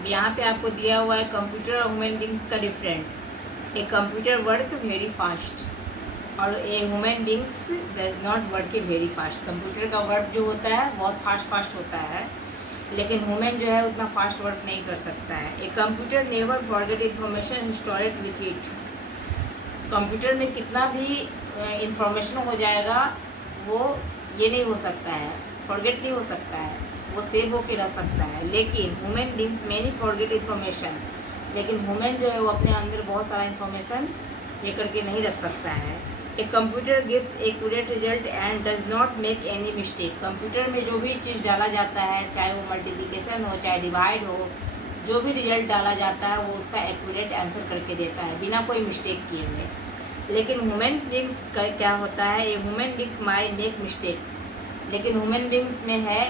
अब यहाँ पे आपको दिया हुआ है कंप्यूटर और ह्यूमन बींग्स का different. A computer work very fast और a human beings does not work a very fast. Computer का वर्क जो होता है बहुत फास्ट होता है, लेकिन ह्यूमन जो है उतना फास्ट वर्क नहीं कर सकता है। A computer never forget information storeyed with it. Computer में कितना भी इंफॉर्मेशन हो जाएगा वो ये नहीं हो सकता है, फॉरगेट नहीं हो सकता है, वो सेव होके रह सकता है। लेकिन human beings many forget information, लेकिन ह्यूमन जो है वो अपने अंदर बहुत सारा इन्फॉर्मेशन ये करके नहीं रख सकता है। A computer gives accurate result and does not make any mistake. Computer में जो भी चीज़ डाला जाता है, चाहे वो मल्टीप्लिकेशन हो चाहे डिवाइड हो, जो भी रिजल्ट डाला जाता है वो उसका एक्यूरेट आंसर करके देता है बिना कोई मिस्टेक किए हुए। लेकिन ह्यूमन बींग्स का क्या होता है, ये ह्यूमन बींग्स माई मेक मिस्टेक। लेकिन ह्यूमन बींग्स में है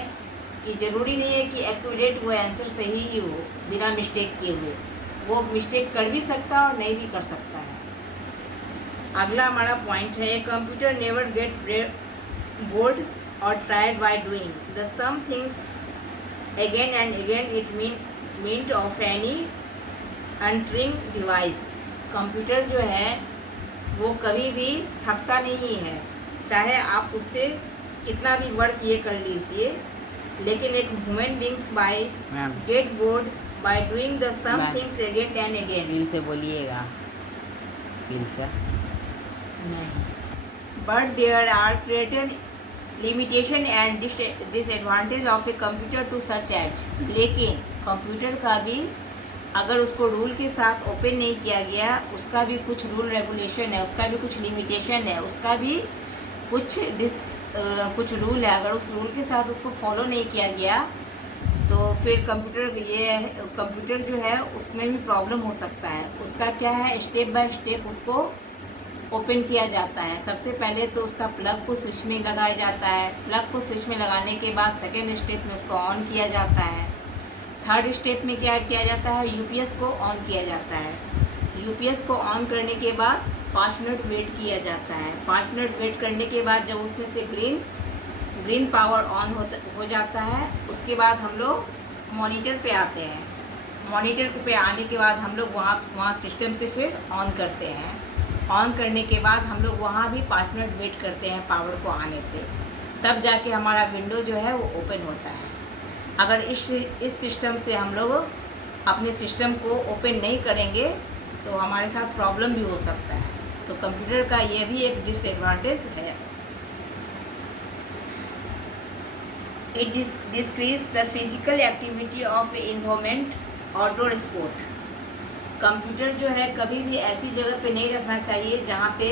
कि ज़रूरी नहीं है कि एक्यूरेट वो आंसर सही ही हो बिना मिस्टेक किए हुए, वो मिस्टेक कर भी सकता है और नहीं भी कर सकता है। अगला हमारा पॉइंट है कंप्यूटर नेवर गेट बोर्ड और tired by doing the same things again and again it meant of any entering device. Computer जो है वो कभी भी थकता नहीं है, चाहे आप उससे कितना भी वर्क ये कर लीजिए। लेकिन एक human beings by get bored by doing the same things again and again. फिर से बोलिएगा, फिर से। नहीं, but there are created limitation and disadvantage of a computer to such as. लेकिन कंप्यूटर का भी अगर उसको रूल के साथ ओपन नहीं किया गया, उसका भी कुछ रूल रेगुलेशन है, उसका भी कुछ लिमिटेशन है, उसका भी कुछ रूल है। अगर उस रूल के साथ उसको फॉलो नहीं किया गया तो फिर कंप्यूटर जो है उसमें भी प्रॉब्लम हो सकता है। उसका क्या है, स्टेप बाय स्टेप उसको ओपन किया जाता है। सबसे पहले तो उसका प्लग को स्विच में लगाया जाता है, प्लग को स्विच में लगाने के बाद सेकेंड स्टेप में उसको ऑन किया जाता है, थर्ड स्टेप में क्या किया जाता है, यूपीएस को ऑन किया जाता है। यूपीएस को ऑन करने के बाद 5 मिनट वेट किया जाता है। 5 मिनट वेट करने के बाद जब उसमें से ग्रीन पावर ऑन हो जाता है, उसके बाद हम लोग मॉनिटर पे आते हैं। मॉनिटर पे आने के बाद हम लोग वहाँ सिस्टम से फिर ऑन करते हैं। ऑन करने के बाद हम लोग वहाँ भी 5 मिनट वेट करते हैं पावर को आने पे, तब जाके हमारा विंडो जो है वो ओपन होता है। अगर इस सिस्टम से हम लोग अपने सिस्टम को ओपन नहीं करेंगे तो हमारे साथ प्रॉब्लम भी हो सकता है। तो कंप्यूटर का ये भी एक डिसएडवांटेज है। It decrease the physical activity of environment outdoor sport. Computer जो है कभी भी ऐसी जगह पे नहीं रखना चाहिए जहाँ पे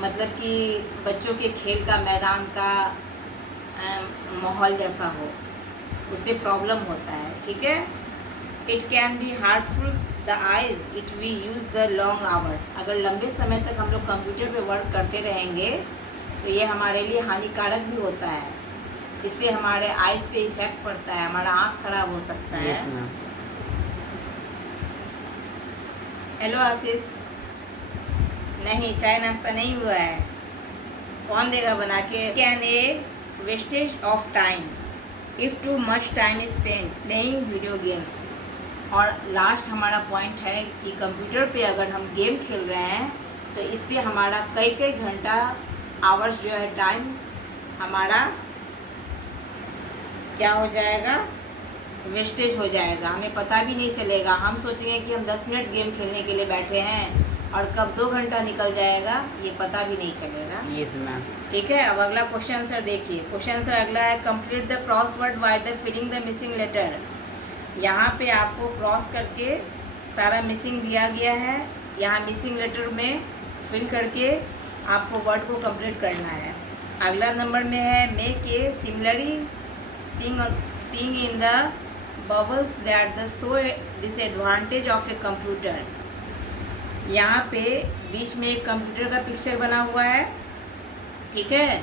मतलब कि बच्चों के खेल का मैदान का माहौल जैसा हो, उससे प्रॉब्लम होता है, ठीक है। It can be harmful the eyes it we use the long hours. अगर लंबे समय तक हम लोग कंप्यूटर पे वर्क करते रहेंगे तो ये हमारे लिए हानिकारक भी होता है। इससे हमारे आइज़ पे इफ़ेक्ट पड़ता है, हमारा आँख खराब हो सकता है। हेलो आशीष, नहीं चाय नाश्ता नहीं हुआ है, कौन देगा बना के। Can a wastage of time if too much time is spend playing video games. और लास्ट हमारा पॉइंट है कि कंप्यूटर पे अगर हम गेम खेल रहे हैं तो इससे हमारा कई घंटा आवर्स जो है टाइम हमारा क्या हो जाएगा, वेस्टेज हो जाएगा, हमें पता भी नहीं चलेगा। हम सोचेंगे कि हम 10 मिनट गेम खेलने के लिए बैठे हैं और कब 2 घंटा निकल जाएगा ये पता भी नहीं चलेगा। Yes ma'am. ठीक है, अब अगला क्वेश्चन आंसर देखिए। क्वेश्चन आंसर अगला है complete the crossword by the filling the missing letter. यहाँ पे आपको क्रॉस करके सारा मिसिंग दिया गया है, यहाँ मिसिंग लेटर में फिल करके आपको वर्ड को कंप्लीट करना है। अगला नंबर में है make a similarly sing in the bubbles that the so disadvantage of a computer. यहाँ पे बीच में एक कंप्यूटर का पिक्चर बना हुआ है, ठीक है,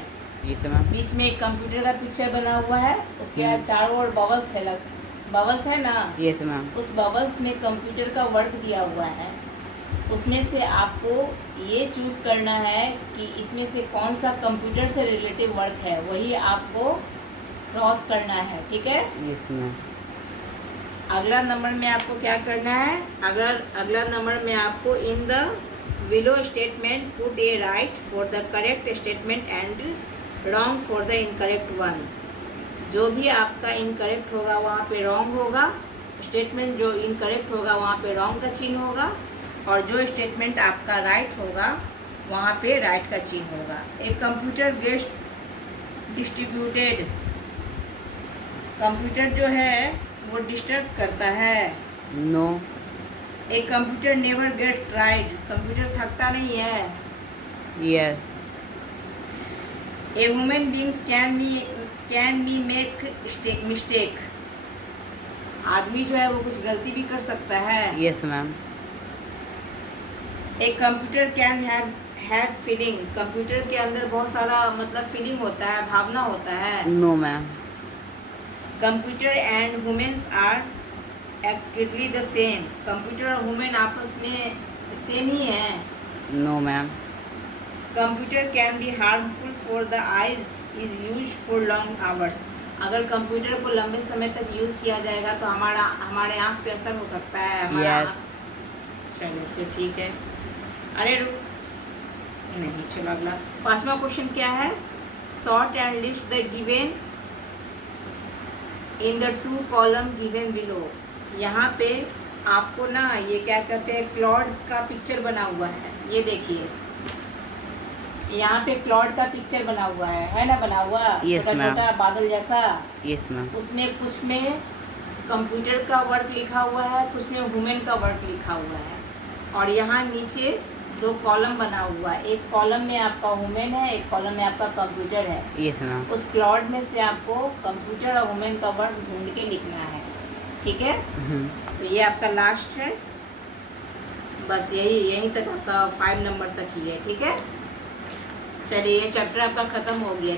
बीच में एक कंप्यूटर का पिक्चर बना हुआ है, उसके चारों ओर बबल्स है, बबल्स है ना। Yes ma'am. उस बबल्स में कंप्यूटर का वर्क दिया हुआ है, उसमें से आपको ये चूज़ करना है कि इसमें से कौन सा कंप्यूटर से रिलेटिव वर्क है, वही आपको क्रॉस करना है, ठीक है। Yes ma'am. अगला नंबर में आपको क्या करना है, अगला नंबर में आपको in the below statement put A right for the correct statement and wrong for the incorrect one. जो भी आपका इनकरेक्ट होगा वहाँ पे रॉन्ग होगा, स्टेटमेंट जो इनकरेक्ट होगा वहाँ पे रॉन्ग का चिन्ह होगा, और जो स्टेटमेंट आपका राइट होगा वहाँ पे राइट का चिन्ह होगा। एक कंप्यूटर गेट्स डिस्ट्रीब्यूटेड, कंप्यूटर जो है वो डिस्टर्ब करता है। नो। एक computer never gate tried, computer थकता नहीं है। Yes. A human beings can be make mistake, आदमी जो है वो कुछ गलती भी कर सकता है। Yes ma'am. एक computer can have feeling, computer के अंदर बहुत सारा मतलब फीलिंग होता है, भावना होता है। No ma'am. Computer and humans are exactly the same, computer और ह्यूमन आपस में सेम ही हैं। No ma'am. Computer can be harmful for the eyes is use for long hours, अगर कंप्यूटर को लंबे समय तक यूज़ किया जाएगा तो हमारे आँख पे असर हो सकता है। यस। चलो फिर ठीक है। अरे रुक, नहीं चलो अगला 5वां क्वेश्चन क्या है, sort and list the given in the 2 column given below. यहाँ पे आपको ना ये क्या कहते हैं, क्लॉड का पिक्चर बना हुआ है, ये देखिए यहाँ पे क्लॉड का पिक्चर बना हुआ है ना, बना हुआ Yes, छोटा ma'am. छोटा बादल जैसा। Yes ma'am. उसमें कुछ में कंप्यूटर का वर्क लिखा हुआ है, कुछ में ह्यूमन का वर्क लिखा हुआ है, और यहाँ नीचे 2 कॉलम बना हुआ है, एक कॉलम में आपका ह्यूमन है, एक कॉलम में आपका कंप्यूटर है। Yes ma'am. उस क्लॉड में से आपको कंप्यूटर और ह्यूमन का वर्क ढूंढ के लिखना है, ठीक है। तो ये आपका लास्ट है, बस यहीं तक आपका 5 नंबर तक ही है, ठीक है। चलिए ये चैप्टर आपका ख़त्म हो गया।